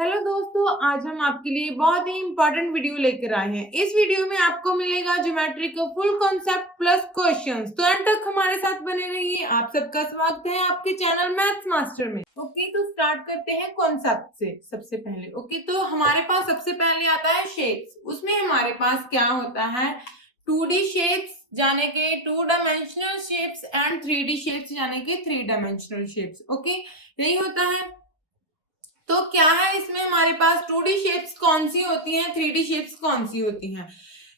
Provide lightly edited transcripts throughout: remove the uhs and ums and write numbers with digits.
Hello दोस्तों, आज हम आपके लिए बहुत ही इंपॉर्टेंट वीडियो लेकर आए हैं। इस वीडियो में आपको मिलेगा ज्योमेट्री का फुल कॉन्सेप्ट प्लस क्वेश्चंस। तो एंड तक हमारे साथ बने रहिए। आप सबका स्वागत है आपके चैनल मैथ्स मास्टर में। ओके, तो स्टार्ट करते हैं कॉन्सेप्ट से। सबसे पहले तो हमारे पास सबसे पहले आता है शेप्स। उसमें हमारे पास क्या होता है, 2D शेप्स जाने के 2 dimensional shapes and 3D shapes जाने के 3 डायमेंशनल शेप्स। ओके, यही होता है। तो क्या है, इसमें हमारे पास 2D शेप्स कौन सी होती हैं, 3D शेप्स कौन सी होती हैं।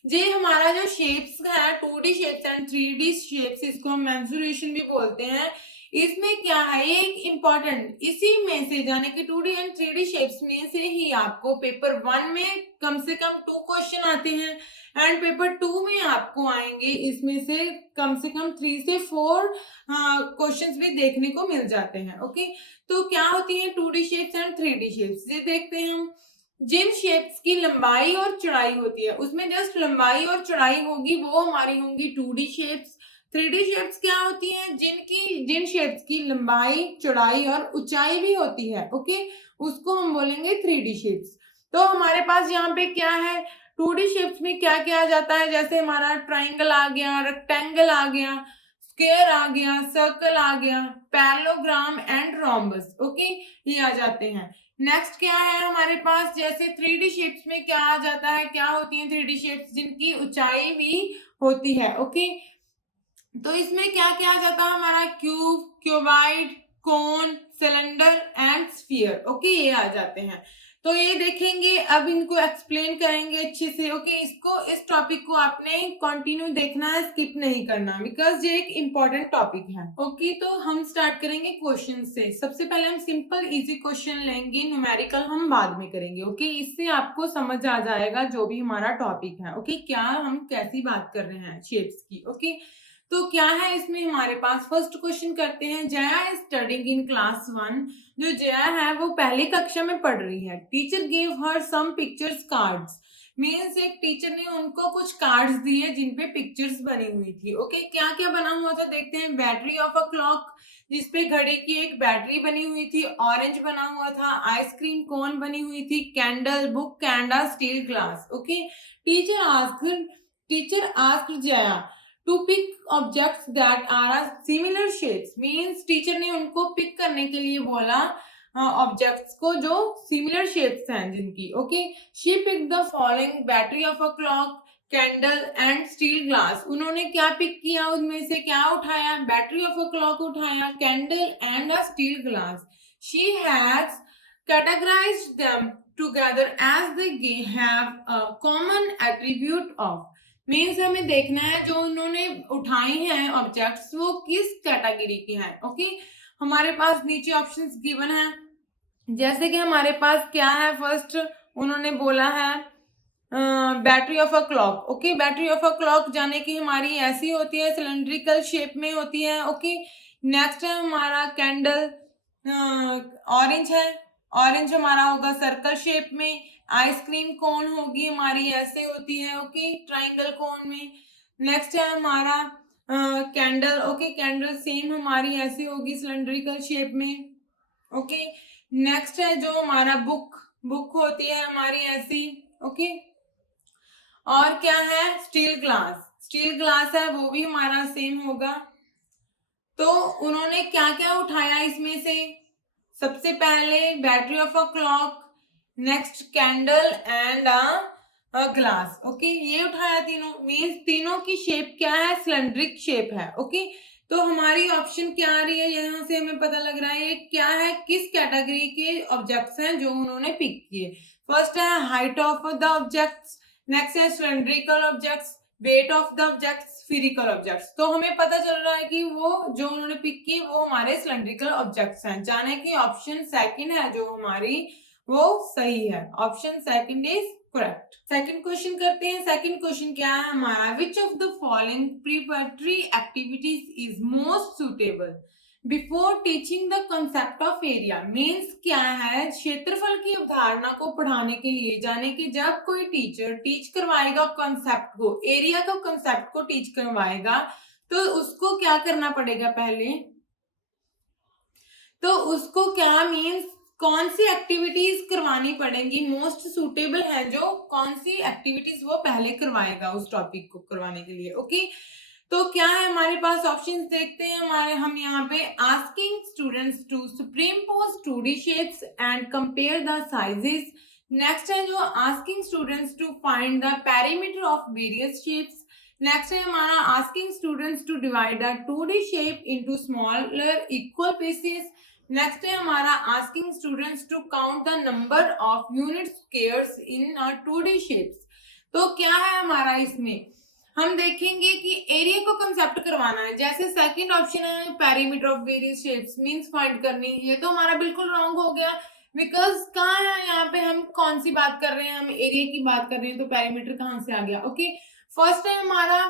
ये हमारा जो शेप्स है 2D shapes and 3D shapes, इसको हम मेंसुरेशन भी बोलते हैं। इसमें क्या है, ये एक इम्पॉर्टेंट, इसी में से जाने कि 2D एंड 3D शेप्स में से ही आपको पेपर 1 में कम से कम 2 क्वेश्चन आते हैं एंड पेपर 2 में आपको आएंगे इसमें से कम 3 से 4 क्वेश्चंस भी देखने को मिल जाते हैं। ओके, तो क्या होती है 2D shapes and 3D shapes, ये देखते हैं हम। जिन शेप्स की लंबाई और चौड़ाई होती है, उसमें जस्ट लंबाई और चौड़ाई होगी, वो हमारी होंगी 2D शेप्स। 3D शेप्स क्या होती हैं, जिन शेप्स की लंबाई, चौड़ाई और ऊंचाई भी होती है, ओके, उसको हम बोलेंगे 3D शेप्स। तो हमारे पास यहाँ पे क्या है, 2D शेप्स में क्या क्या आ जाता है, जैसे हमारा ट्राइंगल आ गया, रेक्टेंगल आ गया, स्क्वायर आ गया, सर्कल आ गया, पैरेललोग्राम एंड रोम्बस। ओके, ये आ जाते हैं। नेक्स्ट क्या है हमारे पास, जैसे 3D शेप्स में क्या आ जाता है, क्या होती है 3D शेप्स, जिनकी ऊंचाई भी होती है। ओके, तो इसमें क्या क्या आ जाता है हमारा, cube, cuboid, cone, cylinder and sphere. Okay, ये आ जाते हैं। तो ये देखेंगे, अब इनको एक्सप्लेन करेंगे अच्छे से। ओके, इस टॉपिक को आपने कंटिन्यू देखना है, स्किप नहीं करना, बिकॉज ये एक इम्पोर्टेंट टॉपिक है। ओके, तो हम स्टार्ट करेंगे क्वेश्चन से। सबसे पहले हम सिंपल इजी क्वेश्चन लेंगे, न्यूमेरिकल हम बाद में करेंगे। ओके, इससे आपको समझ आ जाएगा जो भी हमारा टॉपिक है। ओके, क्या हम कैसी बात कर रहे हैं शेप्स की। ओके, तो क्या है इसमें हमारे पास, फर्स्ट क्वेश्चन करते हैं। Jaya is studying in class 1। जो जया है वो पहली कक्षा में पढ़ रही है। Teacher give her some pictures cards, means एक टीचर ने उनको कुछ कार्ड्स दिए जिनपे पिक्चर्स बनी हुई थी। ओके, क्या क्या बना हुआ था देखते हैं। बैटरी ऑफ अ क्लॉक, जिसपे घड़ी की एक बैटरी बनी हुई थी। ऑरेंज बना हुआ था। आइसक्रीम कोन बनी हुई थी। कैंडल, बुक, कैंडा, steel glass. Okay, teacher asked Jaya to pick objects that are similar shapes, means teacher ने उनको पिक करने के लिए बोला ऑब्जेक्ट्स को जो सिमिलर शेप्स हैं जिनकी। Okay, she pick the following, battery of a clock, candle and steel glass. उन्होंने क्या पिक किया, उनमें से क्या उठाया, बैटरी ऑफ अ क्लॉक उठाया, candle and a steel glass. She has categorized them together as they have a common attribute of, means हमें देखना है जो उन्होंने उठाई हैं ऑब्जेक्ट्स वो किस कैटेगरी की हैं। ओके, हमारे पास नीचे ऑप्शंस गिवन है, जैसे कि हमारे पास क्या है, फर्स्ट उन्होंने बोला है battery of a clock. Okay, battery of a clock जाने की हमारी ऐसी होती है, सिलेंड्रिकल शेप में होती है। ओके, नेक्स्ट है हमारा कैंडल, ऑरेंज है, ऑरेंज हमारा होगा सर्कल शेप में। आइसक्रीम कोन होगी हमारी ऐसे होती है, ओके, ट्राइंगल कोन में। नेक्स्ट है हमारा कैंडल। ओके, कैंडल सेम हमारी ऐसी होगी सिलेंड्रिकल शेप में। ओके, नेक्स्ट है जो हमारा बुक, बुक होती है हमारी ऐसी। ओके, और क्या है, स्टील ग्लास, स्टील ग्लास है वो भी हमारा सेम होगा। तो उन्होंने क्या क्या उठाया इसमें से, सबसे पहले battery of a clock, next candle and a glass. Okay, ये उठाया तीनों, मीन्स तीनों की शेप क्या है, सिलेंड्रिक शेप है। ओके, तो हमारी ऑप्शन क्या आ रही है, यहाँ से हमें पता लग रहा है ये क्या है, किस कैटेगरी के ऑब्जेक्ट्स हैं जो उन्होंने पिक किए। फर्स्ट है height of the objects, next है cylindrical objects, weight of the objects, spherical objects. तो हमें पता चल रहा है कि वो जो उन्होंने पिक की वो हमारे सिलेंड्रिकल ऑब्जेक्ट्स हैं, जाने की ऑप्शन सेकंड है जो हमारी वो सही है। Option second is correct. Second question करते हैं। सेकंड क्वेश्चन क्या है हमारा, विच of the following preparatory activities is most suitable before teaching the concept of area, means क्या है, क्षेत्रफल की अवधारणा को पढ़ाने के लिए, जाने कि जब कोई टीचर टीच करवाएगा कॉन्सेप्ट को, एरिया का कॉन्सेप्ट को टीच करवाएगा, तो उसको क्या करना पड़ेगा पहले, तो उसको क्या मीन्स कौन सी एक्टिविटीज करवानी पड़ेंगी, मोस्ट सुटेबल है जो कौन सी एक्टिविटीज वो पहले करवाएगा उस टॉपिक को करवाने के लिए। ओके, तो क्या है हमारे पास ऑप्शंस देखते हैं हमारे हम यहाँ पे। Asking students to superimpose 2D shapes and compare the sizes. Next है जो asking students to find the perimeter of various shapes. Next है हमारा asking students to divide the 2D shape into smaller equal pieces. Next है हमारा asking students to count the number of unit squares in 2D shapes. तो क्या है हमारा इसमें हम देखेंगे कि एरिया को कंसेप्ट करवाना है। जैसे सेकंड ऑप्शन है perimeter of various shapes means find करनी, ये तो हमारा बिल्कुल रॉन्ग हो गया। बिकॉज कहाँ है यहाँ पे हम कौन सी बात कर रहे हैं, हम एरिया की बात कर रहे हैं, तो पेरीमीटर कहाँ से आ गया। ओके, फर्स्ट है हमारा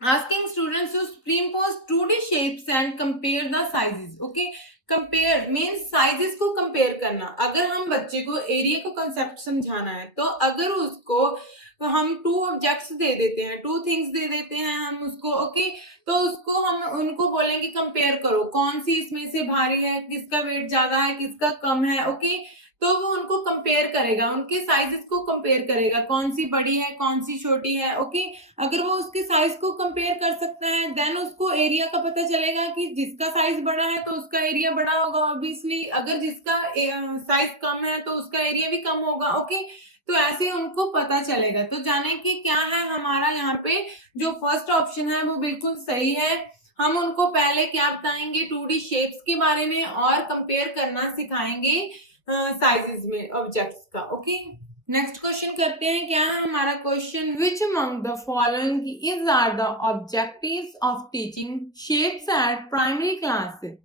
asking students to superimpose 2D shapes and compare the sizes. Okay, compare means sizes को compare करना। अगर हम बच्चे को एरिया को कंसेप्ट समझाना है तो अगर उसको हम 2 ऑब्जेक्ट्स दे देते हैं, 2 थिंग्स दे देते हैं हम उसको। ओके, तो उसको हम उनको बोलेंगे कंपेयर करो कौन सी इसमें से भारी है, किसका वेट ज्यादा है, किसका कम है। ओके, तो वो उनको कंपेयर करेगा, उनके साइजेस को कंपेयर करेगा, कौन सी बड़ी है कौन सी छोटी है। ओके, अगर वो उसके साइज को कंपेयर कर सकता है देन उसको एरिया का पता चलेगा कि जिसका साइज बड़ा है तो उसका एरिया बड़ा होगा ऑब्वियसली, अगर जिसका साइज कम है तो उसका एरिया भी कम होगा। ओके, तो ऐसे उनको पता चलेगा। तो जाने कि क्या है हमारा यहाँ पे जो फर्स्ट ऑप्शन है वो बिल्कुल सही है। हम उनको पहले क्या बताएंगे 2D शेप्स के बारे में और कंपेयर करना सिखाएंगे साइजेस में ऑब्जेक्ट्स का। ओके, नेक्स्ट क्वेश्चन करते हैं। क्या है हमारा question, which among the following is are the objectives of teaching shapes at primary classes.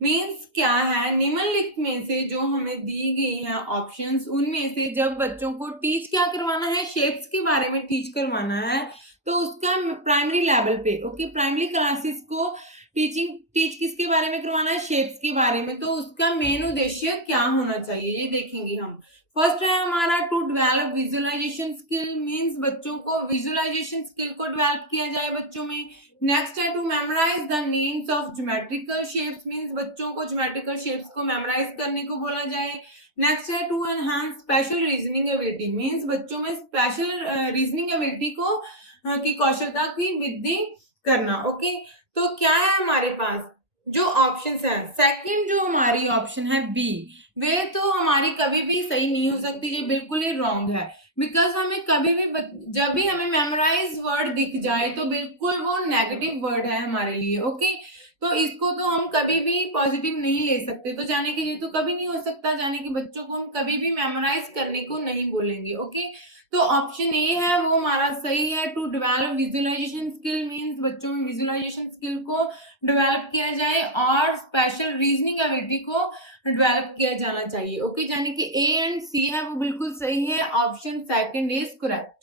Means क्या है निम्नलिखित में से जो हमें दी गई है ऑप्शंस, उनमें से जब बच्चों को टीच क्या करवाना है, शेप्स के बारे में टीच करवाना है तो उसका प्राइमरी लेवल पे। ओके, प्राइमरी क्लासेस को टीच किसके बारे में करवाना है, शेप्स के बारे में, तो उसका मेन उद्देश्य क्या होना चाहिए ये देखेंगे हम। फर्स्ट है हमारा to develop visualization skill, means बच्चों को विजुअलाइजेशन स्किल को डेवलप किया जाए बच्चों में। नेक्स्ट है to memorize the names of geometrical shapes, means बच्चों को ज्योमेट्रिकल शेप्स को मेमोराइज करने को बोला जाए। नेक्स्ट है to enhance spatial reasoning ability, means बच्चों में स्पेशल रीजनिंग एबिलिटी को की कौशलता की वृद्धि करना। ओके, तो क्या है हमारे पास जो ऑप्शंस हैं, सेकंड जो हमारी ऑप्शन है बी, वे तो हमारी कभी भी सही नहीं हो सकती, ये बिल्कुल ही रॉन्ग है। बिकॉज हमें कभी भी जब भी हमें मेमोराइज वर्ड दिख जाए तो बिल्कुल वो नेगेटिव वर्ड है हमारे लिए। ओके, तो इसको तो हम कभी भी पॉजिटिव नहीं ले सकते। तो जाने कि ये तो कभी नहीं हो सकता, जाने कि बच्चों को हम कभी भी मेमोराइज करने को नहीं बोलेंगे। ओके, तो ऑप्शन ए है वो हमारा सही है। To develop visualization skill means बच्चों में विजुअलाइजेशन स्किल को डेवलप किया जाए और स्पेशल रीजनिंग एबिलिटी को डेवलप किया जाना चाहिए। ओके, यानी कि ए एंड सी है वो बिल्कुल सही है, option second is correct.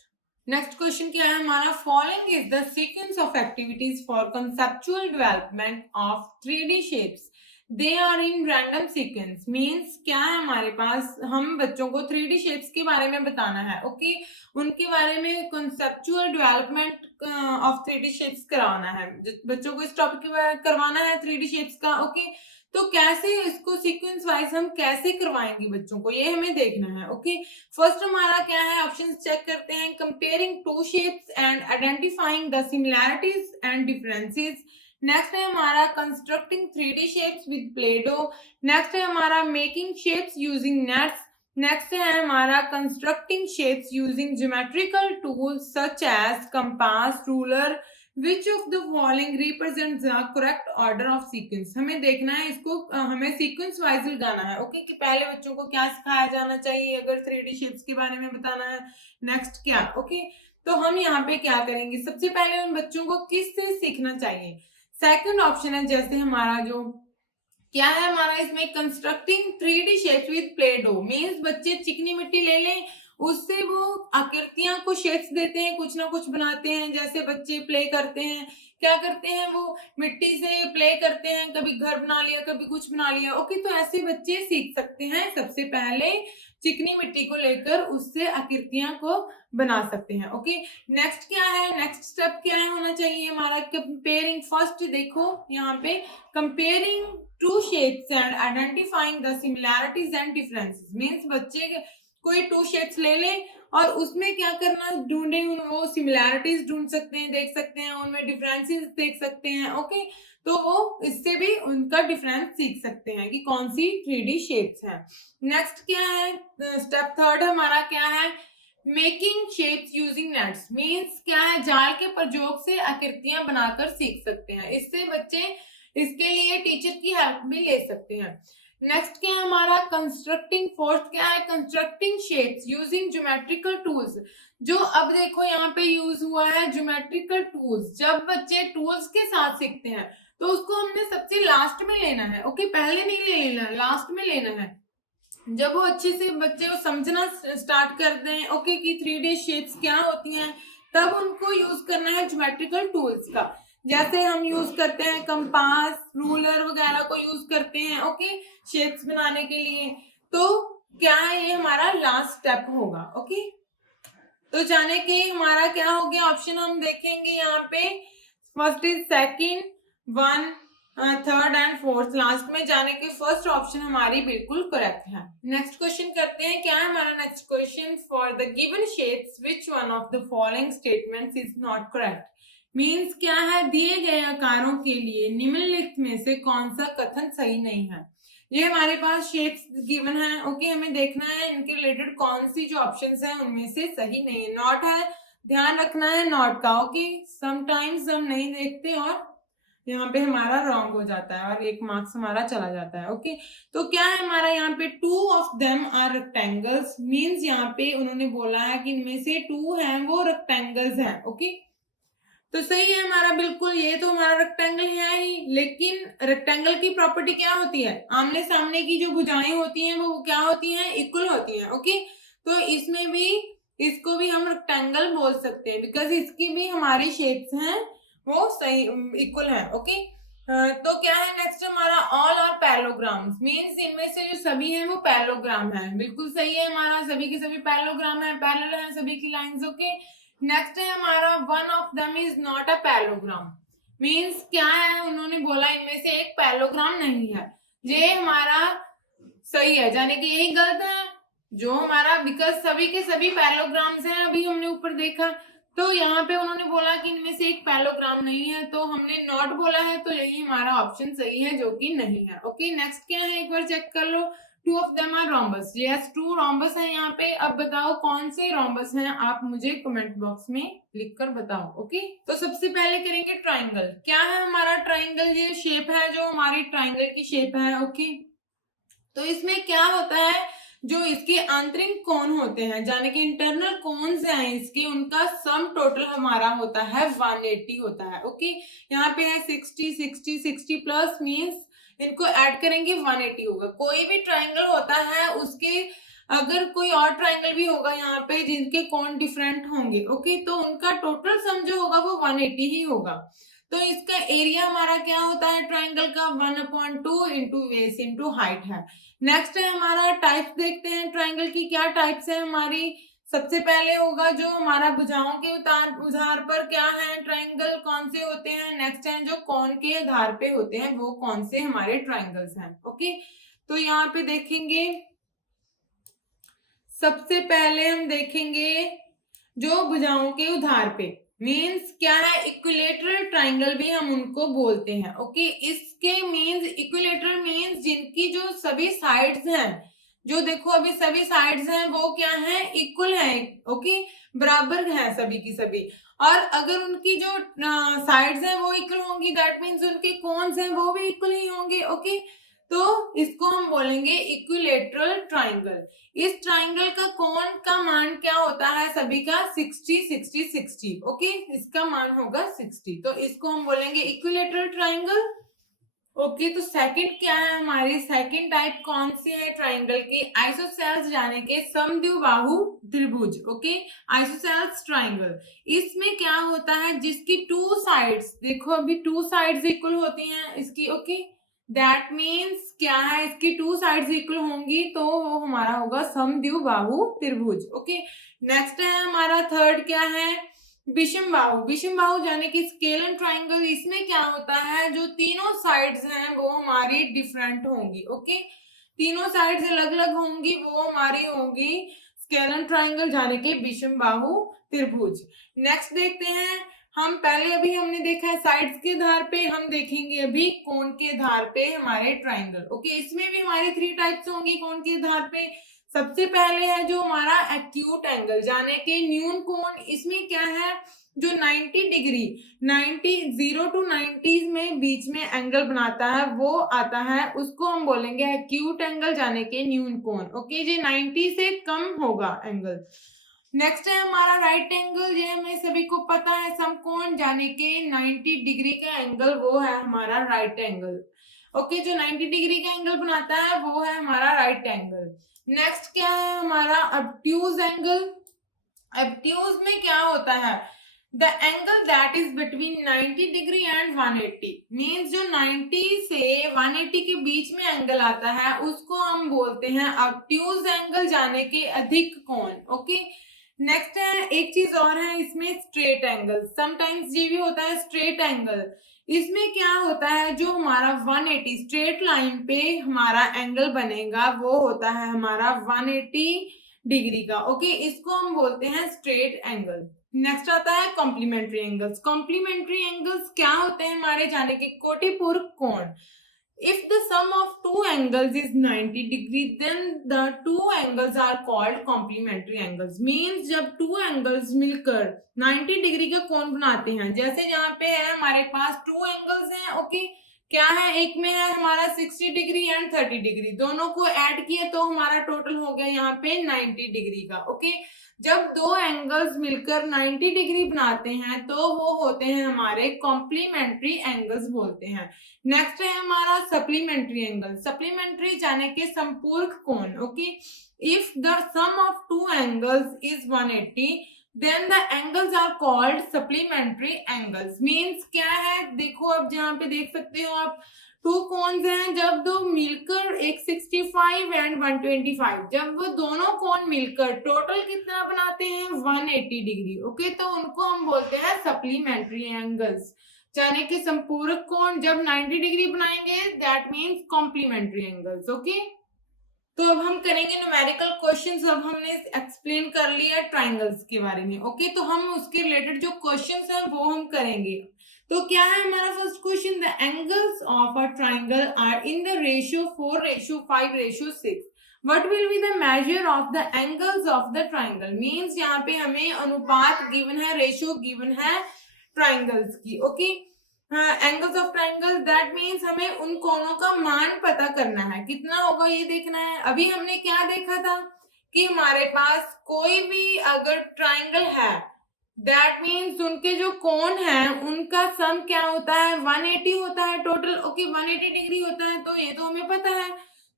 Next question क्या है हमारा, following is the sequence of activities for conceptual development of 3D shapes, they are in random sequence. Means क्या है हमारे पास, हम बच्चों को 3D शेप्स के बारे में बताना है। ओके, उनके बारे में conceptual development of 3D shapes कराना है बच्चों को, इस टॉपिक करवाना है 3D शेप्स का। ओके, तो कैसे इसको सीक्वेंस वाइज हम कैसे करवाएंगे बच्चों को, ये हमें देखना है। ओके, फर्स्ट हमारा क्या है ऑप्शन चेक करते हैं, comparing 2 shapes and identifying the similarities and differences. Next है हमारा constructing 3D shapes with Play-Doh. Next है हमारा making shapes using nets. Next है हमारा constructing shapes using geometrical tools such as compass, ruler. Which of the following represents the correct order of sequence. हमें देखना है इसको, हमें सीक्वेंस वाइज लगाना है। ओके, कि पहले बच्चों को क्या सिखाया जाना चाहिए अगर 3D शेप्स के बारे में बताना है, नेक्स्ट क्या। ओके, तो हम यहाँ पे क्या करेंगे, सबसे पहले उन बच्चों को किससे सीखना चाहिए। सेकंड ऑप्शन है जैसे हमारा जो क्या है हमारा इसमें constructing 3D shapes with play-dough, means बच्चे चिकनी मिट्टी ले लें, उससे वो आकृतियां को शेप्स देते हैं, कुछ ना कुछ बनाते हैं। जैसे बच्चे प्ले करते हैं, क्या करते हैं वो मिट्टी से प्ले करते हैं, कभी घर बना लिया कभी कुछ बना लिया। ओके, तो ऐसे बच्चे सीख सकते हैं सबसे पहले चिकनी मिट्टी को लेकर उससे आकृतियां को बना सकते हैं। ओके, नेक्स्ट क्या है, नेक्स्ट स्टेप क्या है होना चाहिए हमारा, कंपेयरिंग। फर्स्ट देखो यहाँ पे, comparing two shapes and identifying the similarities and differences. Means बच्चे कोई टू शेप्स ले ले और उसमें क्या करना, ढूंढे, वो सिमिलैरिटीज ढूंढ सकते हैं, देख सकते हैं, उनमें डिफरेंसेस देख सकते हैं। ओके, तो वो इससे भी उनका डिफरेंस सीख सकते हैं कि कौन सी 3D शेप्स हैं। नेक्स्ट क्या है, स्टेप थर्ड हमारा क्या है, making shapes using nets. Means क्या है, जाल के प्रयोग से आकृतियां बनाकर सीख सकते हैं। इससे बच्चे इसके लिए टीचर की हेल्प भी ले सकते हैं। नेक्स्ट क्या है हमारा, कंस्ट्रक्टिंग। फोर्थ क्या है, constructing shapes using geometrical tools. जो अब देखो यहाँ पे यूज हुआ है ज्योमेट्रिकल टूल्स। जब बच्चे टूल्स के साथ सीखते हैं तो उसको हमने सबसे लास्ट में लेना है। ओके, पहले नहीं ले लेना, लास्ट में लेना है। जब वो अच्छे से बच्चे को समझना स्टार्ट कर दें, ओके, कि 3D शेप्स क्या होती हैं, तब उनको यूज करना है ज्योमेट्रिकल टूल्स का। जैसे हम यूज करते हैं कंपास, रूलर वगैरह को यूज करते हैं, ओके, शेप्स बनाने के लिए। तो क्या है, ये हमारा लास्ट स्टेप होगा। ओके, तो जाने के हमारा क्या हो गया ऑप्शन, हम देखेंगे यहाँ पे, first is second, one, third and fourth. Last में जाने के फर्स्ट ऑप्शन हमारी बिल्कुल करेक्ट है। नेक्स्ट क्वेश्चन करते हैं, क्या है हमारा next question, for the given shapes which one of the following statements is not correct. Means क्या है, दिए गए आकारों के लिए निम्नलिखित में से कौन सा कथन सही नहीं है। ये हमारे पास शेप्स गिवन है। ओके, हमें देखना है इनके रिलेटेड कौन सी जो ऑप्शंस हैं उनमें से सही नहीं है। नॉट है, ध्यान रखना है नॉट का। ओके, समटाइम्स हम नहीं देखते और यहाँ पे हमारा रॉन्ग हो जाता है और एक मार्क्स हमारा चला जाता है। ओके, तो क्या है हमारा यहाँ पे, two of them are rectangles. Means यहाँ पे उन्होंने बोला है कि इनमें से टू हैं वो रेक्टेंगल्स हैं। ओके, तो सही है हमारा बिल्कुल, ये तो हमारा रेक्टेंगल है ही। लेकिन रेक्टेंगल की प्रॉपर्टी क्या होती है, आमने सामने की जो भुजाएं होती हैं वो क्या होती हैं, इक्वल होती हैं। ओके, तो इसमें भी इसको भी हम रेक्टेंगल बोल सकते हैं, बिकॉज इसकी भी हमारी शेप्स हैं वो सही इक्वल है। ओके, तो क्या है नेक्स्ट हमारा, ऑल आर पैरेललोग्राम्स। मींस इनमें से जो सभी हैं वो पैरेललोग्राम है। बिल्कुल सही है हमारा, सभी के सभी पैरेललोग्राम है, पैरेलल है सभी की लाइंस। ओके, नेक्स्ट है हमारा, one of them is not a parallelogram. Means क्या है, उन्होंने बोला इनमें से एक पैरेललोग्राम नहीं है। ये हमारा सही है, यानी कि यही गलत है जो हमारा, बिकॉज सभी के सभी पैरेललोग्राम्स हैं, अभी हमने ऊपर देखा। तो यहाँ पे उन्होंने बोला कि इनमें से एक पैरेललोग्राम नहीं है, तो हमने नॉट बोला है, तो यही हमारा ऑप्शन सही है जो कि नहीं है। ओके, नेक्स्ट क्या है, एक बार चेक कर लो, two of them are rhombus. Yes, two rhombus है यहाँ पे। अब बताओ कौन से रोम्बस हैं, आप मुझे कमेंट बॉक्स में लिखकर बताओ। ओके, तो सबसे पहले करेंगे ट्राइंगल। क्या है हमारा ट्राइंगल, ये शेप है जो हमारी ट्राइंगल की शेप है। ओके, तो इसमें क्या होता है, जो इसके आंतरिक कोण होते हैं, यानी कि इंटरनल कोन्स हैं इसके, उनका सम टोटल हमारा होता है 180 होता है। ओके, यहाँ पे है 60 60 60 प्लस, मींस इनको ऐड करेंगे 180 होगा। कोई भी ट्राइंगल होता है उसके, अगर कोई और ट्राइंगल भी होगा यहाँ पे जिनके कोण डिफरेंट होंगे, ओके, तो उनका टोटल सम जो होगा वो 180 ही होगा। तो इसका एरिया हमारा क्या होता है ट्राइंगल का, 1/2 इंटू बेस इंटू हाइट है। नेक्स्ट है हमारा टाइप्स, देखते हैं ट्राइंगल की क्या टाइप्स है हमारी। सबसे पहले होगा जो हमारा भुजाओं के उधार पर क्या है ट्राइंगल कौन से होते हैं। नेक्स्ट है जो कोण के आधार पे होते हैं वो कौन से हमारे ट्राइंगल्स हैं। ओके, तो यहाँ पे देखेंगे, सबसे पहले हम देखेंगे जो भुजाओं के उधार पे, मींस क्या है, इक्विलेटरल ट्राइंगल भी हम उनको बोलते हैं। ओके, इसके मींस, इक्विलेटरल मींस जिनकी जो सभी साइड्स हैं, जो देखो अभी सभी साइड्स हैं वो क्या है, इक्वल है। ओके, बराबर है सभी की सभी। और अगर उनकी जो साइड्स हैं वो इक्वल होंगी, दैट मींस उनके कोन्स हैं वो भी इक्वल ही होंगे। ओके, तो इसको हम बोलेंगे इक्विलेटरल ट्राइंगल। इस ट्राइंगल का कोण का मान क्या होता है सभी का, 60 60 60। ओके, इसका मान होगा 60, तो इसको हम बोलेंगे इक्विलेटरल ट्राइंगल। ओके, तो सेकंड क्या है हमारी, सेकंड टाइप कौन सी है ट्राइंगल की, आइसोसेल्स यानी के समद्विबाहु त्रिभुज। ओके, आइसोसेल्स ट्राइंगल, इसमें क्या होता है जिसकी टू साइड्स, देखो अभी टू साइड्स इक्वल होती हैं इसकी। ओके, दैट मीन्स क्या है, इसकी टू साइड्स इक्वल होंगी तो वो हमारा होगा समद्विबाहु त्रिभुज। ओके, नेक्स्ट है हमारा थर्ड क्या है, विषम बाहु। विषम बाहु यानी कि स्केल एंड ट्राइंगल। इसमें क्या होता है, जो तीनों साइड्स हैं वो हमारी डिफरेंट होंगी। ओके, तीनों साइड्स अलग अलग होंगी, वो हमारी होंगी स्केल एंड ट्राइंगल यानी कि विषम बाहु त्रिभुज। नेक्स्ट देखते हैं हम, पहले अभी हमने देखा है साइड्स के आधार पे, हम देखेंगे अभी कोण के आधार पे हमारे ट्राइंगल। ओके, इसमें भी हमारे थ्री टाइप्स होंगे कोण के आधार पे। सबसे पहले है जो हमारा एक्यूट एंगल यानी कि न्यून कोण। इसमें क्या है, जो 90 डिग्री 0 to 90 में बीच में एंगल बनाता है वो आता है, उसको हम बोलेंगे एक्यूट एंगल यानी कि न्यून कोण। ओके, ये 90 से कम होगा एंगल। नेक्स्ट है हमारा राइट एंगल। ये हमें सभी को पता है, समकोण यानी कि 90 डिग्री का एंगल वो है हमारा राइट एंगल। ओके, जो 90 डिग्री का एंगल बनाता है वो है हमारा राइट एंगल। नेक्स्ट क्या है हमारा ऑब्ट्यूज एंगल। ऑब्ट्यूज में क्या होता है, the angle that is between 90 degree and 180। Means जो 90 से 180 के बीच में एंगल आता है उसको हम बोलते हैं ऑब्ट्यूज एंगल यानी कि अधिक कोण। ओके, नेक्स्ट है एक चीज और है इसमें, स्ट्रेट एंगल। समटाइम्स ये भी होता है स्ट्रेट एंगल। इसमें क्या होता है, जो हमारा 180 स्ट्रेट लाइन पे हमारा एंगल बनेगा वो होता है हमारा 180 डिग्री का। ओके, इसको हम बोलते हैं स्ट्रेट एंगल। नेक्स्ट आता है कॉम्प्लीमेंट्री एंगल्स। कॉम्प्लीमेंट्री एंगल्स क्या होते हैं हमारे जाने के, कोटिपूरक कोण। If the sum of two angles is 90 degree, then the two angles are called complementary angles. Means जब two angles मिलकर 90 डिग्री का कोण बनाते हैं, जैसे यहाँ पे है हमारे पास टू एंगल्स हैं। ओके, क्या है, एक में है हमारा 60 डिग्री एंड 30 डिग्री, दोनों को ऐड किया तो हमारा टोटल हो गया यहाँ पे 90 डिग्री का। ओके, जब दो एंगल्स मिलकर 90 डिग्री बनाते हैं तो वो होते हैं हमारे कॉम्प्लीमेंट्री एंगल्स बोलते हैं। नेक्स्ट है हमारा सप्लीमेंट्री एंगल। सप्लीमेंट्री यानी कि संपूरक कोण। Okay, if the sum of two angles is 180 then the angles are called supplementary angles. Means क्या है, देखो अब जहाँ पे देख सकते हो आप, टू कोन्स हैं, जब दो मिलकर एक 65 एंड 125, जब वो दोनों कोण मिलकर टोटल कितना बनाते हैं 180 डिग्री। ओके, तो उनको हम बोलते हैं सप्लीमेंट्री एंगल्स यानी कि संपूरक कोण। जब 90 डिग्री बनाएंगे that means complementary angles. Okay, तो अब हम करेंगे न्यूमेरिकल क्वेश्चंस। अब हमने एक्सप्लेन कर लिया ट्राइंगल्स के बारे में। ओके, तो हम उसके रिलेटेड जो क्वेश्चंस हैं वो हम करेंगे। तो क्या है हमारा first question, the angles of a triangle are in the ratio 4:5:6। What will be the measure of the angles of the triangle. Means यहाँ पे हमें अनुपात गिवन है, रेशियो गिवन है ट्राइंगल्स की। Okay, angles of triangle that means हमें उन कोणों का मान पता करना है, कितना होगा ये देखना है। अभी हमने क्या देखा था कि हमारे पास कोई भी अगर ट्राइंगल है दैट मींस उनके जो कोण हैं उनका सम क्या होता है 180 होता है टोटल। ओके, 180 डिग्री होता है, तो ये तो हमें पता है।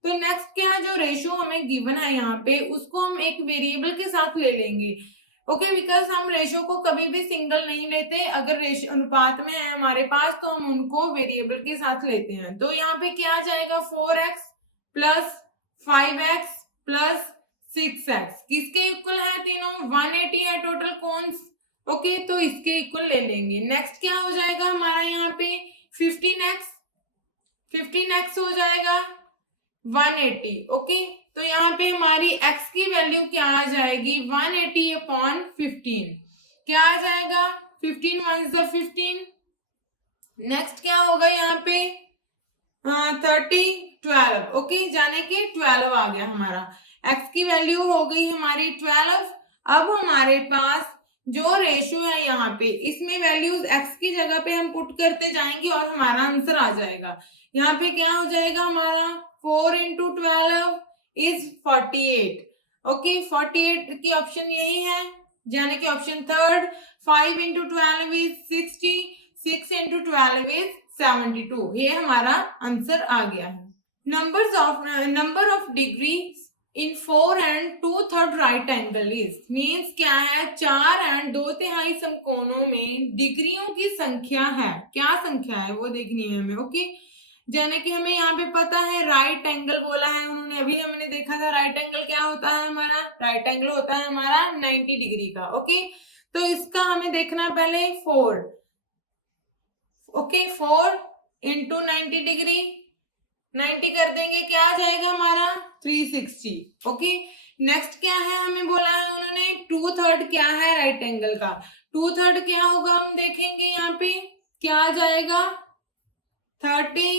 तो नेक्स्ट क्या है, जो रेशियो हमें गिवन है यहाँ पे उसको हम एक वेरिएबल के साथ ले लेंगे। ओके, बिकॉज हम रेशियो को कभी भी सिंगल नहीं लेते, अगर रेशियो अनुपात में है हमारे पास तो हम उनको वेरिएबल के साथ लेते हैं। तो यहाँ पे क्या आ जाएगा, 4x plus 5x plus 6x किसके इक्वल है, तीनों 180 है टोटल कोन्स। ओके, तो इसके इक्वल ले लेंगे। नेक्स्ट क्या हो जाएगा हमारा यहाँ पे 15x हो जाएगा 180। ओके, तो यहाँ पे हमारी x की वैल्यू क्या आ जाएगी 180 अपॉन 15, क्या आ जाएगा 15 1 is 15। नेक्स्ट क्या होगा यहाँ पे 30 12। ओके, जाने के 12 आ गया हमारा, x की वैल्यू हो गई हमारी 12। अब हमारे पास जो रेशियो है यहाँ पे इसमें वैल्यूज x की जगह पे हम पुट करते जाएंगे और हमारा आंसर आ जाएगा। यहाँ पे क्या हो जाएगा हमारा 4 into 12 is 48। ओके, 48 की ऑप्शन यही है यानी कि option third. 5 into 12 is 60, 6 into 12 is 72। ये हमारा आंसर आ गया है। Number of degree in 4 and 2/3 right angle is. Means क्या है, 4 and 2/3 समकोणों में डिग्रियों की संख्या है, क्या संख्या है वो देखनी है हमें। ओके, यानी कि हमें यहाँ पे पता है राइट एंगल बोला है उन्होंने, अभी हमने देखा था राइट एंगल क्या होता है हमारा, राइट एंगल होता है हमारा 90 डिग्री का। ओके, तो इसका हमें देखना है पहले 4, ओके 4 इंटू 90 डिग्री, 90 कर देंगे क्या आ जाएगा हमारा 360। ओके, नेक्स्ट क्या है हमें बोला है उन्होंने 2/3 क्या है राइट एंगल का, 2/3 क्या होगा हम देखेंगे यहाँ पे क्या आ जाएगा 30,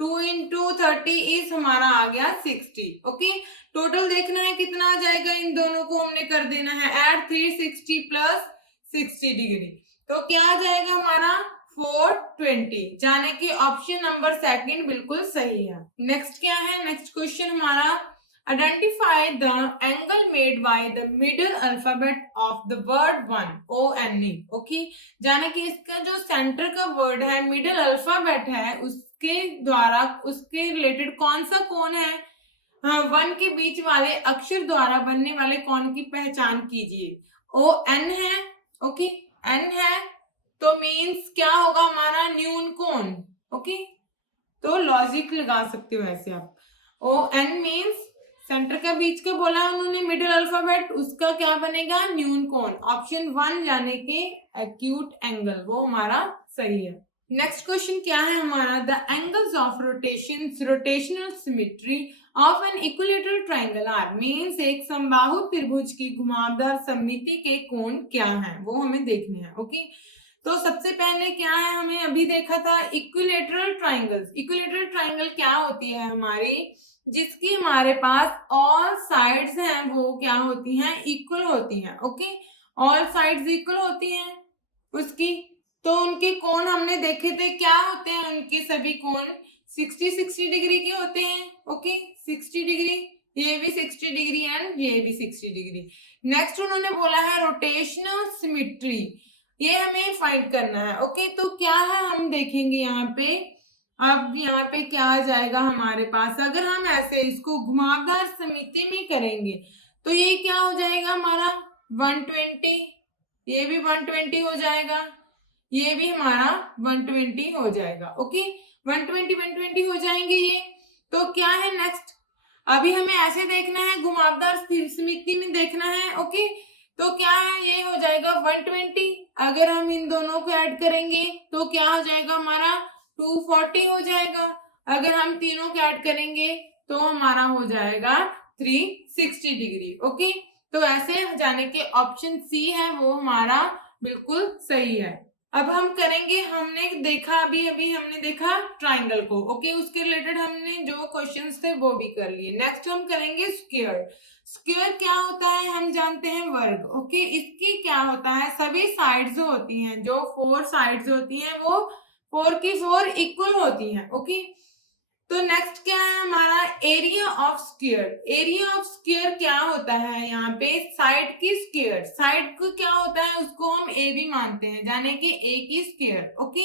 2 इंटू 30 इज हमारा आ गया 60। ओके, टोटल देखना है कितना आ जाएगा, इन दोनों को हमने कर देना है ऐड 360 प्लस 60 डिग्री, तो क्या आ जाएगा हमारा 420, जाने कि ऑप्शन नंबर सेकंड बिल्कुल सही है। नेक्स्ट क्या है, नेक्स्ट क्वेश्चन हमारा identify the angle made by the middle alphabet of the word one ONE। Okay, जाने कि इसका जो सेंटर का वर्ड है मिडिल अल्फाबेट है उसके द्वारा उसके रिलेटेड कौन सा कोण है, हाँ, वन के बीच वाले अक्षर द्वारा बनने वाले कोण की पहचान कीजिए। ON है, ओके N है, तो मीन्स क्या होगा हमारा न्यून कोण। ओके, तो लॉजिक लगा सकते हो ऐसे आप, ON मीन्स सेंटर का बीच का बोला है उन्होंने मिडिल अल्फाबेट, उसका क्या बनेगा न्यून कोण, ऑप्शन 1 यानी कि एक्यूट एंगल, वो हमारा सही है। नेक्स्ट क्वेश्चन क्या है हमारा, the angles of rotation rotational symmetry of an equilateral triangle are, means एक समबाहु त्रिभुज की घुमावदार सममिति के कोण क्या हैं, वो हमें देखने हैं। ओके, तो सबसे पहले क्या है हमें अभी देखा था इक्विलेटरल ट्रायंगल्स, इक्विलेटरल ट्रायंगल क्या होती है हमारी, जिसकी हमारे पास ऑल साइड्स हैं वो क्या होती हैं इक्वल होती हैं। ओके, ऑल साइड्स इक्वल होती हैं उसकी, तो उनके कोण हमने देखे थे क्या होते हैं, उनके सभी कोण 60 डिग्री के होते हैं। ओके, 60 डिग्री, ये भी 60 डिग्री एंड ये भी 60 डिग्री। नेक्स्ट उन्होंने बोला है रोटेशनल सिमेट्री, ये हमें फाइंड करना है। ओके, तो क्या है हम देखेंगे यहाँ पे, अब यहाँ पे क्या आ जाएगा हमारे पास, अगर हम ऐसे इसको घुमावदार समिति में करेंगे तो ये क्या हो जाएगा हमारा 120, ये भी 120 हो जाएगा, ये भी हमारा 120 हो जाएगा। ओके, 120 हो जाएंगे ये, तो क्या है नेक्स्ट, अभी हमें ऐसे देखना है घुमावदार समिति में देखना है। ओके, तो क्या है ये हो जाएगा 120, अगर हम इन दोनों को ऐड करेंगे तो क्या हो जाएगा हमारा 240 हो जाएगा, अगर हम तीनों को ऐड करेंगे तो हमारा हो जाएगा 360 डिग्री। ओके, तो ऐसे जाने के ऑप्शन सी है वो हमारा बिल्कुल सही है। अब हम करेंगे, हमने देखा अभी अभी हमने देखा ट्राइंगल को। ओके, उसके रिलेटेड हमने जो क्वेश्चंस थे वो भी कर लिए। नेक्स्ट हम करेंगे स्क्वायर। स्क्वायर क्या होता है हम जानते हैं वर्ग। ओके, इसकी क्या होता है सभी साइड्स जो होती हैं, जो 4 साइड्स होती हैं वो 4 की 4 इक्वल होती हैं। ओके, तो नेक्स्ट क्या है हमारा area of square. Area of square क्या होता है यहाँ पे साइड की स्क्वायर, साइड को क्या होता है उसको हम ए भी मानते हैं, यानी कि ए की स्क्वायर। ओके,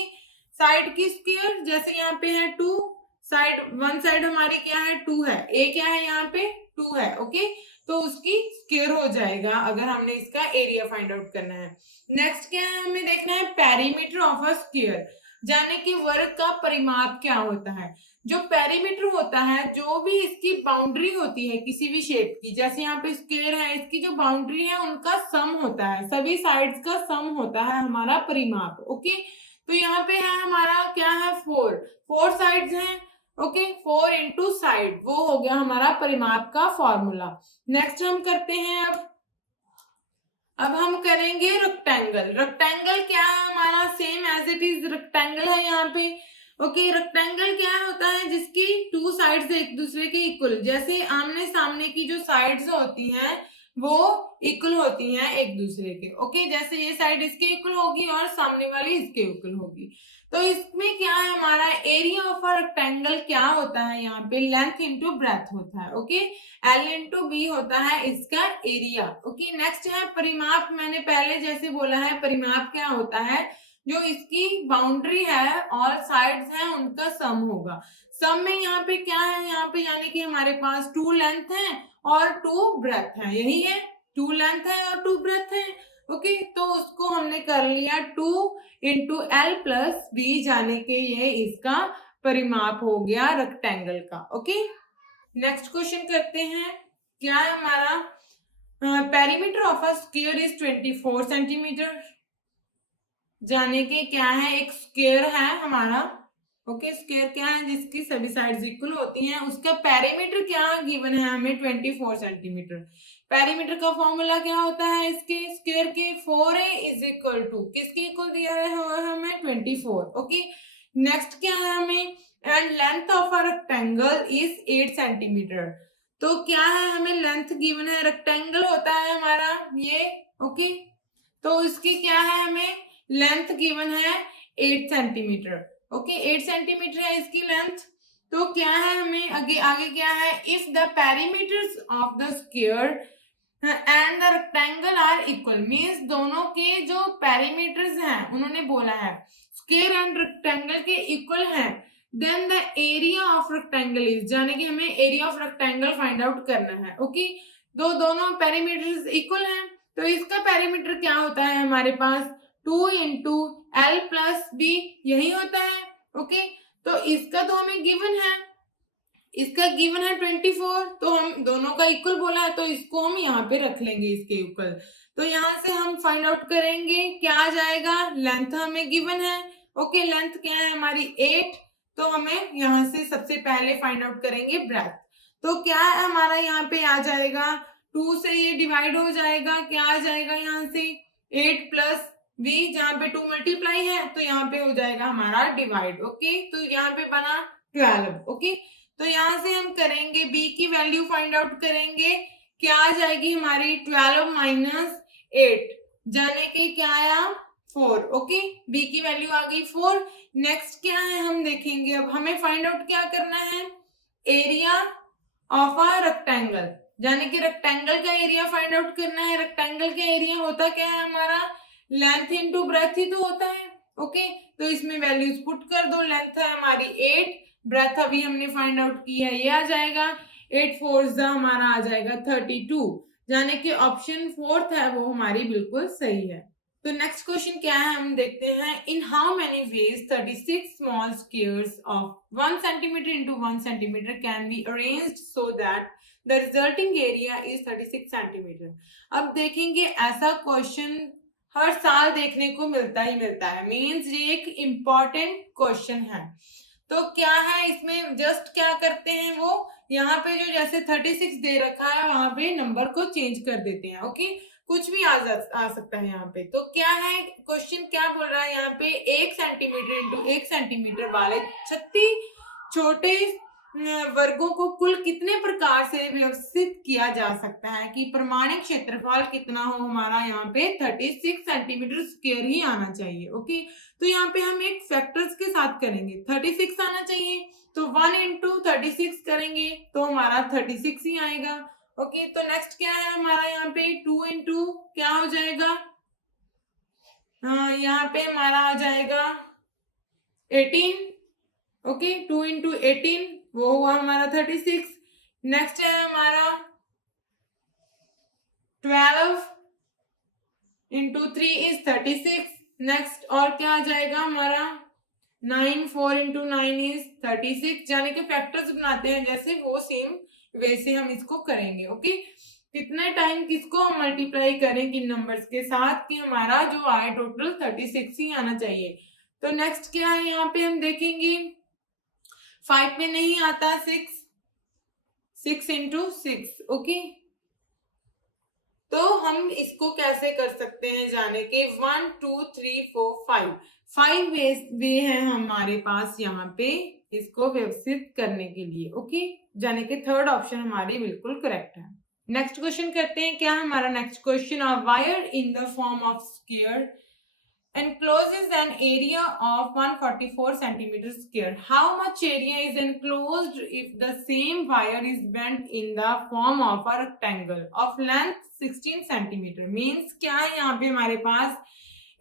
साइड की स्क्वायर जैसे यहाँ पे है 2, साइड वन साइड हमारी क्या है 2 है, ए क्या है यहाँ पे 2 है। ओके, तो उसकी स्क्वायर हो जाएगा अगर हमने इसका एरिया फाइंड आउट करना है। नेक्स्ट क्या है हमें देखना है पेरीमीटर ऑफ अ स्क्वायर, यानी कि वर्ग का परिमाप क्या होता है। जो पेरीमीटर होता है, जो भी इसकी बाउंड्री होती है किसी भी शेप की, जैसे यहाँ पे स्क्वायर है इसकी जो बाउंड्री है उनका सम होता है, सभी साइड्स का सम होता है हमारा परिमाप। ओके, तो यहाँ पे है हमारा क्या है 4 साइड्स हैं। ओके, 4 इंटू साइड, वो हो गया हमारा परिमाप का फॉर्मूला। नेक्स्ट हम करते हैं अब हम करेंगे रेक्टेंगल। रेक्टेंगल क्या है हमारा same as it is rectangle है यहाँ पे। ओके, रेक्टेंगल क्या होता है जिसकी 2 साइड्स एक दूसरे के इक्वल, जैसे आमने सामने की जो साइड्स होती हैं वो इक्वल होती हैं एक दूसरे के। ओके, जैसे ये साइड इसके इक्वल होगी और सामने वाली इसके इक्वल होगी, तो इसमें क्या है हमारा एरिया ऑफ अ रेक्टेंगल क्या होता है यहाँ पे लेंथ इंटू ब्रेथ होता है। ओके, L इंटू बी होता है इसका एरिया। ओके, नेक्स्ट है परिमाप, मैंने पहले जैसे बोला है परिमाप क्या होता है जो इसकी बाउंड्री है और साइड्स हैं उनका सम होगा। सम में यहाँ पे क्या है, यहाँ पे यानी कि हमारे पास 2 लेंथ है और 2 ब्रेथ है, यही है 2 लेंथ है और 2 ब्रेथ है। ओके, तो उसको हमने कर लिया 2 इंटू एल प्लस बी, जाने के ये इसका परिमाप हो गया रेक्टेंगल का। ओके, नेक्स्ट क्वेश्चन करते हैं। क्या है हमारा perimeter of a square is 24 centimetre. जाने के क्या है, एक स्क्वायर है हमारा। ओके, स्क्वायर क्या है, जिसकी सभी साइड्स इक्वल होती हैं, उसका पेरीमीटर क्या गिवन है हमें 24 सेंटीमीटर। पेरीमीटर का फॉर्मूला क्या होता है इसके स्क्वायर के, 4a इज इक्वल टू किसके इक्वल दिया है हमें 24। ओके, नेक्स्ट क्या है हमें, and length of a rectangle is 8 centimetre. तो क्या है हमें लेंथ गिवन है, रेक्टेंगल होता है हमारा ये। ओके, तो इसकी क्या है हमें लेंथ गिवन है 8 सेंटीमीटर। ओके, 8 सेंटीमीटर है इसकी लेंथ। तो क्या है हमें आगे आगे क्या है, if the perimeters of the square and the rectangle are equal, means दोनों के जो पेरीमीटर्स हैं उन्होंने बोला है स्क्वायर एंड रेक्टेंगल के इक्वल हैं, then the area of rectangle is, यानी कि हमें area of rectangle find out करना है। ओके, दोनों पेरीमीटर्स इक्वल हैं, तो इसका पेरीमीटर क्या होता है हमारे पास 2 इंटू एल प्लस बी, यही होता है। ओके, तो इसका तो हमें गिवन है, इसका गिवन है 24, तो हम दोनों का इक्वल बोला है, तो इसको हम यहाँ पे रख लेंगे इसके इक्वल। तो यहाँ से हम फाइंड आउट करेंगे क्या आ जाएगा, लेंथ हमें गिवन है। ओके, लेंथ क्या है हमारी 8, तो हमें यहाँ से सबसे पहले फाइंड आउट करेंगे ब्रेथ। तो क्या है हमारा यहाँ पे आ जाएगा, 2 से ये डिवाइड हो जाएगा, क्या आ जाएगा यहाँ से 8 प्लस बी, जहाँ पे 2 मल्टीप्लाई है तो यहाँ पे हो जाएगा हमारा डिवाइड। ओके, तो यहाँ पे बना 12। ओके, तो यहाँ से हम करेंगे b की वैल्यू फाइंड आउट करेंगे, क्या आ जाएगी हमारी 12 माइनस 8, जाने के क्या आया 4। ओके, b की वैल्यू आ गई 4। नेक्स्ट क्या है हम देखेंगे, अब हमें फाइंड आउट क्या करना है, एरिया ऑफ अ रेक्टेंगल, यानी कि रेक्टेंगल का एरिया फाइंड आउट करना है। रेक्टेंगल का एरिया होता क्या है हमारा, लेंथ इनटू ब्रेथ ही तो होता है। ओके, तो इसमें वैल्यूज पुट कर दो, लेंथ है हमारी 8, ब्रेथ अभी हमने फाइंड आउट किया, ये आ जाएगा 8 4 हमारा आ जाएगा 32, यानी कि ऑप्शन 4 है वो हमारी बिल्कुल सही है। तो नेक्स्ट क्वेश्चन क्या है हम देखते हैं, in how many ways 36 small squares of 1 centimetre into 1 centimetre can be arranged so that the resulting area is 36 centimetre. अब देखेंगे ऐसा क्वेश्चन हर साल देखने को मिलता ही मिलता है, मींस ये एक इम्पॉर्टेंट क्वेश्चन है। तो क्या है इसमें, जस्ट क्या करते हैं वो यहाँ पे जो जैसे 36 दे रखा है वहां पे नंबर को चेंज कर देते हैं। ओके, कुछ भी आ सकता है यहाँ पे। तो क्या है क्वेश्चन, क्या बोल रहा है यहाँ पे, 1 सेंटीमीटर इंटू 1 सेंटीमीटर वाले 36 छोटे वर्गों को कुल कितने प्रकार से व्यवस्थित किया जा सकता है कि प्रमाणिक क्षेत्रफल कितना हो हमारा, यहाँ पे 36 सेंटीमीटर स्क्वायर ही आना चाहिए। ओके, तो यहाँ पे हम एक फैक्टर्स के साथ करेंगे, 36 आना चाहिए, तो 1 इंटू 36 करेंगे तो हमारा 36 ही आएगा। ओके, तो नेक्स्ट क्या है हमारा यहाँ पे 2 इंटू क्या हो जाएगा, यहाँ पे हमारा आ जाएगा 18। ओके, 2 इंटू 18 वो हुआ हमारा 36। नेक्स्ट है हमारा 12 इंटू 3 इज 36। नेक्स्ट और क्या आ जाएगा हमारा 9 4 इंटू 9 इज 36, यानी कि फैक्टर्स बनाते हैं जैसे वो सेम वैसे हम इसको करेंगे। ओके, कितने टाइम किसको हम मल्टीप्लाई करें किन नंबर्स के साथ कि हमारा जो आए टोटल 36 ही आना चाहिए। तो नेक्स्ट क्या है यहाँ पे हम देखेंगे, 5 में नहीं आता 6 इंटू 6। ओके, तो हम इसको कैसे कर सकते हैं जाने के 1 2 3 4 5 वे हैं हमारे पास यहाँ पे इसको व्यवस्थित करने के लिए। ओके, जाने के थर्ड ऑप्शन हमारी बिल्कुल करेक्ट है। नेक्स्ट क्वेश्चन करते हैं, क्या हमारा next question, a wire in the form of square encloses an area of 144 centimeters square. How much area is enclosed if the same wire is bent in the form of a rectangle of length 16 centimeter? Means क्या है यहाँ पे हमारे पास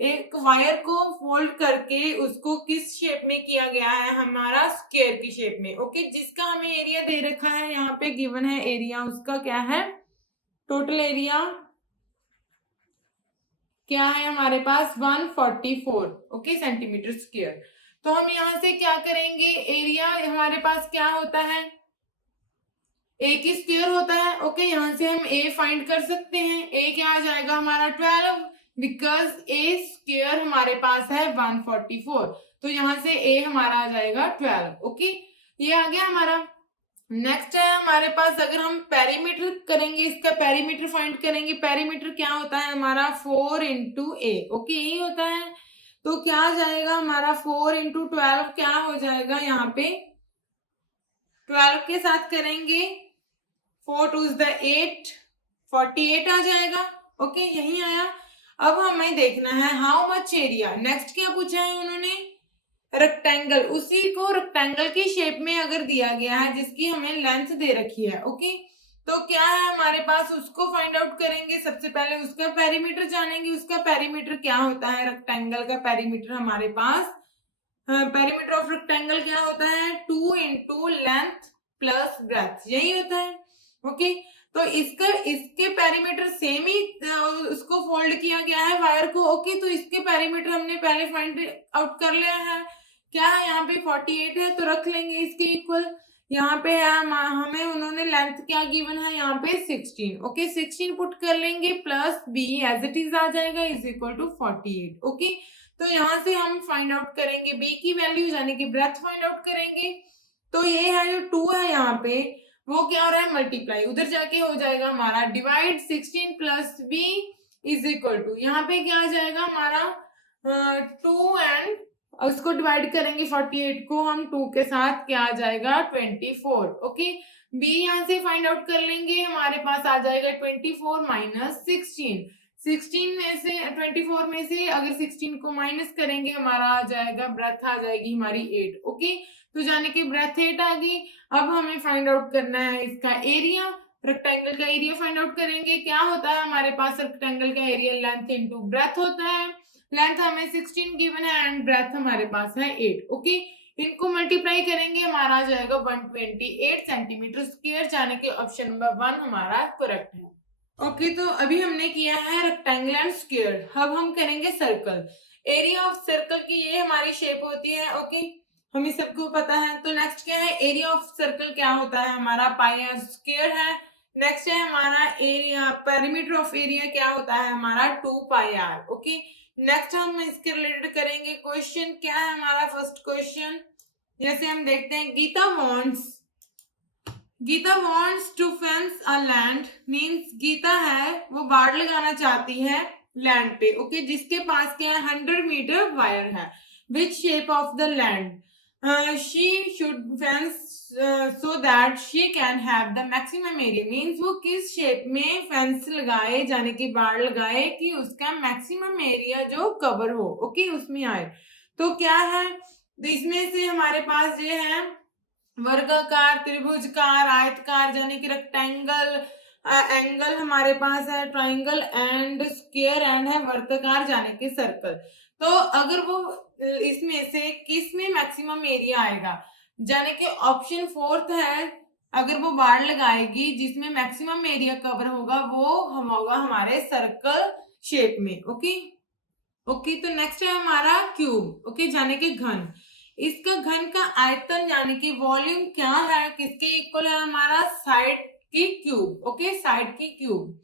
एक wire को fold करके उसको किस शेप में किया गया है, हमारा स्क्वायर की शेप में। ओके, जिसका हमें एरिया दे रखा है यहाँ पे गिवन है एरिया, उसका क्या है टोटल एरिया क्या है हमारे पास 144 ओके सेंटीमीटर स्क्वायर। तो हम यहाँ से क्या करेंगे, एरिया हमारे पास क्या होता है, ए की स्क्वायर होता है। ओके, यहाँ से हम ए फाइंड कर सकते हैं। ए क्या आ जाएगा हमारा 12, बिकॉज ए स्क्वायर हमारे पास है 144, तो यहाँ से ए हमारा आ जाएगा 12। ओके, ये आ गया हमारा। नेक्स्ट है हमारे पास, अगर हम पेरीमीटर करेंगे, इसका पेरीमीटर फाइंड करेंगे। पेरीमीटर क्या होता है हमारा 4 इंटू ए। ओके, यही होता है। तो क्या आ जाएगा हमारा 4 इंटू 12 क्या हो जाएगा, यहाँ पे 12 के साथ करेंगे 4 2 इज द 8, 48 आ जाएगा। ओके, यही आया। अब हमें देखना है हाउ मच एरिया। नेक्स्ट क्या पूछा है उन्होंने, रेक्टेंगल। उसी को रेक्टेंगल की शेप में अगर दिया गया है जिसकी हमें लेंथ दे रखी है, ओके, तो क्या है हमारे पास, उसको फाइंड आउट करेंगे। सबसे पहले उसका पेरीमीटर जानेंगे। उसका पेरीमीटर क्या होता है, रेक्टेंगल का पेरीमीटर हमारे पास, पेरीमीटर ऑफ रेक्टेंगल क्या होता है, 2 इंटू लेंथ प्लस ब्रेथ, यही होता है। ओके, तो इसके पेरीमीटर सेम ही उसको फोल्ड किया गया है वायर को। ओके, तो इसके पेरीमीटर हमने पहले फाइंड आउट कर लिया है। क्या है यहाँ पे 48 है, तो रख लेंगे इसके इक्वल। यहाँ पे है हमें उन्होंने लेंथ क्या गिवन है, यहाँ पे 16। ओके, 16 पुट कर लेंगे plus B as it is आ जाएगा इज इक्वल टू 48। ओके, तो यहाँ से हम फाइंड आउट करेंगे बी की वैल्यू, यानी कि ब्रेथ फाइंड आउट करेंगे। तो ये है जो 2 है यहाँ पे, वो क्या हो रहा है, मल्टीप्लाई, उधर जाके हो जाएगा हमारा divide 16 plus B is equal to, यहाँ पे क्या आ जाएगा हमारा 2 एंड उसको डिवाइड करेंगे 48 को हम 2 के साथ, क्या आ जाएगा 24। ओके, बी यहाँ से फाइंड आउट कर लेंगे, हमारे पास आ जाएगा 24 माइनस 16 में से 24 में से अगर 16 को माइनस करेंगे हमारा आ जाएगा, ब्रेथ आ जाएगी हमारी 8। ओके, तो जाने की ब्रेथ 8 आ गई। अब हमें फाइंड आउट करना है इसका एरिया, रेक्टेंगल का एरिया फाइंड आउट करेंगे। क्या होता है हमारे पास रेक्टेंगल का एरिया, लेंथ इनटू ब्रेथ होता है। लेंथ हमें 16 गिवन है एंड ब्रेथ हमारे पास है 8। ओके, इनको मल्टीप्लाई करेंगे हमारा आ जाएगा 128 सेंटीमीटर स्क्वायर, जाने के ऑप्शन नंबर 1 हमारा करेक्ट है। ओके, तो अभी हमने किया है रेक्टेंगल एंड स्क्वायर। अब हम करेंगे सर्कल। एरिया ऑफ सर्कल की ये हमारी शेप होती है। ओके, हमें सबको पता है। तो नेक्स्ट क्या है, एरिया ऑफ सर्कल क्या होता है हमारा, पाई आर स्क्वायर है। नेक्स्ट है हमारा एरिया, पेरीमीटर ऑफ एरिया क्या होता है हमारा 2 पाई आर। ओके, नेक्स्ट हम इसके रिलेटेड करेंगे क्वेश्चन। क्या है हमारा फर्स्ट क्वेश्चन, जैसे हम देखते हैं, Gita wants to fence a land, means Gita है वो बाड़ लगाना चाहती है लैंड पे। ओके, जिसके पास क्या है 100 मीटर वायर है। Which shape of the land she should fence so that she can have the maximum area, means वो किस शेप में फेंस लगाए, जाने की बाड़ लगाए कि उसका मैक्सिमम एरिया जो कवर हो, ओके, उसमें आए। तो क्या है, तो इसमें से हमारे पास ये है वर्गाकार, त्रिभुजकार, आयतकार, यानी कि रेक्टेंगल, एंगल हमारे पास है ट्राइंगल एंड स्क्वायर, एंड है वर्गाकार, जाने के सर्कल। तो अगर वो इसमें से किस में मैक्सिमम एरिया आएगा, जाने के ऑप्शन 4 है, अगर वो बाड़ लगाएगी जिसमें मैक्सिमम एरिया कवर होगा वो हम होगा हमारे सर्कल शेप में। ओके, ओके, तो नेक्स्ट है हमारा क्यूब। ओके, जाने के घन, इसका घन का आयतन यानी कि वॉल्यूम क्या है, किसके इक्वल है हमारा, साइड की क्यूब। ओके, साइड की क्यूब।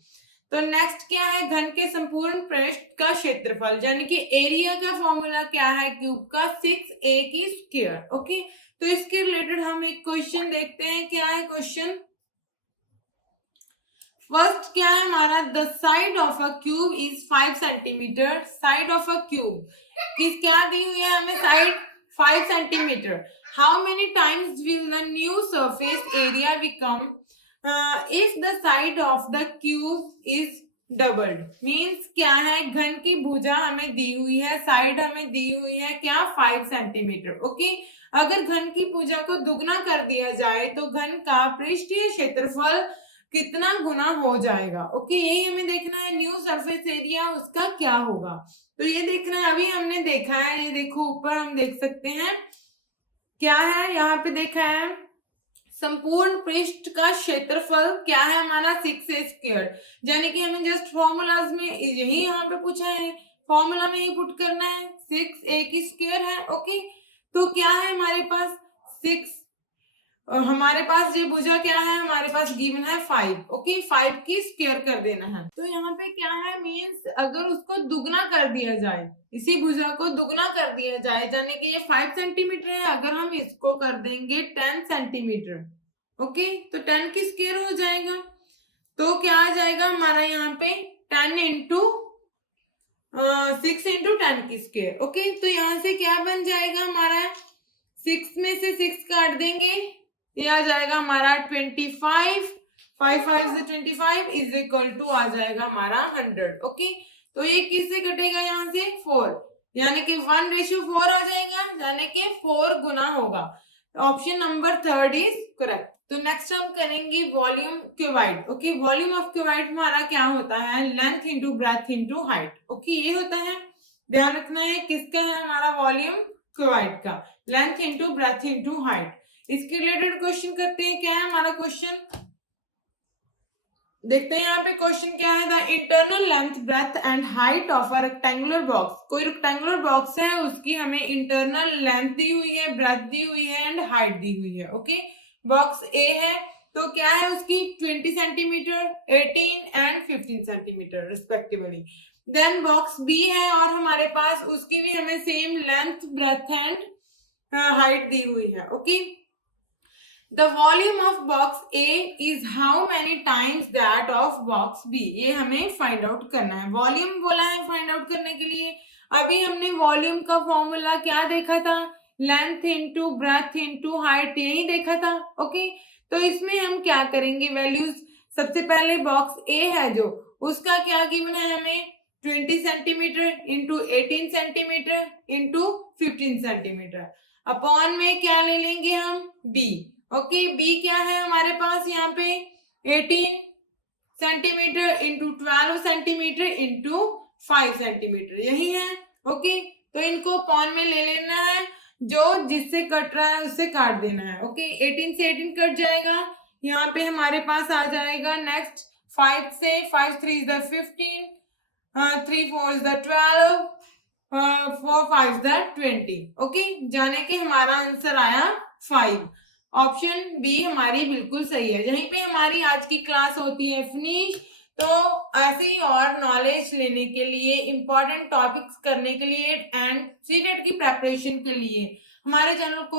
तो नेक्स्ट क्या है, घन के संपूर्ण पृष्ठ का क्षेत्रफल, यानी कि एरिया का फॉर्मूला क्या है क्यूब का, 6a की स्क्वायर। ओके, तो इसके रिलेटेड हम एक क्वेश्चन देखते हैं। क्या है क्वेश्चन, फर्स्ट क्या है हमारा, the side of a cube is 5 centimetre. Side of a cube किस क्या दी हुई है हमें, side 5 centimetre. How many times will the new surface area become if the side of the cube is doubled, means क्या है, घन की भुजा हमें दी हुई है, साइड हमें दी हुई है क्या 5 सेंटीमीटर। ओके, अगर घन की भुजा को दुगना कर दिया जाए तो घन का पृष्ठीय क्षेत्रफल कितना गुना हो जाएगा। ओके, यही हमें देखना है, न्यू सरफेस एरिया उसका क्या होगा, तो ये देखना है। अभी हमने देखा है, ये देखो ऊपर हम देख सकते हैं क्या है, यहाँ पे देखा है संपूर्ण पृष्ठ का क्षेत्रफल क्या है हमारा 6a स्क्वायर, यानी कि हमें जस्ट फॉर्मूलाज में यही यहाँ पे पूछा है, फॉर्मूला में ही पुट करना है, 6a की स्क्वायर है। ओके, तो क्या है हमारे पास 6, और हमारे पास ये भुजा क्या है, हमारे पास गिवन है 5। ओके, 5 की स्क्वायर कर देना है। तो यहाँ पे क्या है, मीन्स अगर उसको दुगना कर दिया जाए, इसी भुजा को दुगना कर दिया जाए, यानी कि ये 5 सेंटीमीटर है, अगर हम इसको कर देंगे 10 सेंटीमीटर, ओके, तो 10 की स्क्वायर हो जाएगा। तो क्या आ जाएगा हमारा यहाँ पे 10 इंटू 6 इंटू 10 की स्क्वायर। ओके, तो यहाँ से क्या बन जाएगा हमारा, 6 में से 6 काट देंगे, ये आ जाएगा हमारा 25, 5 5 से 25 इज इक्वल टू आ जाएगा हमारा 100। ओके, तो ये किससे कटेगा, यहाँ से 4, यानी कि 1:4 आ जाएगा, यानी कि 4 गुना होगा। Option number 3 is correct. तो नेक्स्ट हम करेंगे volume cuboid. Okay, volume of cuboid हमारा क्या होता है, length into breadth into height. Okay, ये होता है, ध्यान रखना है किसका है हमारा वॉल्यूम क्यूबाइड का, length into breadth into height. इसके रिलेटेड क्वेश्चन करते हैं। क्या है हमारा क्वेश्चन, देखते हैं यहाँ पे क्वेश्चन क्या है, the internal length breadth and height of a rectangular box. कोई रेक्टेंगुलर बॉक्स है, उसकी हमें इंटरनल लेंथ दी हुई है, ब्रेथ दी हुई है एंड हाइट दी हुई है। ओके, बॉक्स ए है, तो क्या है उसकी 20 centimetre, 18 and 15 centimetre respectively. Then box B है और हमारे पास उसकी भी हमें same length, breadth and height दी हुई है। Okay, The volume of box A is how many times that of box B। ये हमें फाइंड आउट करना है, वॉल्यूम बोला है फाइंड आउट करने के लिए। अभी हमने वॉल्यूम का फॉर्मूला क्या देखा था, length into breadth into height, यही देखा था। ओके, तो इसमें हम क्या करेंगे, वैल्यूज सबसे पहले बॉक्स ए है जो, उसका क्या गिवन है हमें, 20 centimetre into 18 centimetre into 15 centimetre, upon में क्या ले लेंगे हम, बी। ओके, बी क्या है हमारे पास यहाँ पे 18 centimetre into 12 centimetre into 5 centimetre, यही है। ओके, तो इनको पॉन में ले लेना है, जो जिससे कट रहा है उससे काट देना है। ओके, 18 से 18 कट जाएगा, यहाँ पे हमारे पास आ जाएगा नेक्स्ट 5 से, 5 3 is the 15, 3 4 is the 12, 4 5 is the 20। Okay, जाने के हमारा आंसर आया 5। ऑप्शन बी हमारी बिल्कुल सही है। यहीं पे हमारी आज की क्लास होती है फिनिश। तो ऐसे ही और नॉलेज लेने के लिए, इंपॉर्टेंट टॉपिक्स करने के लिए एंड सीटेट की प्रेपरेशन के लिए हमारे चैनल को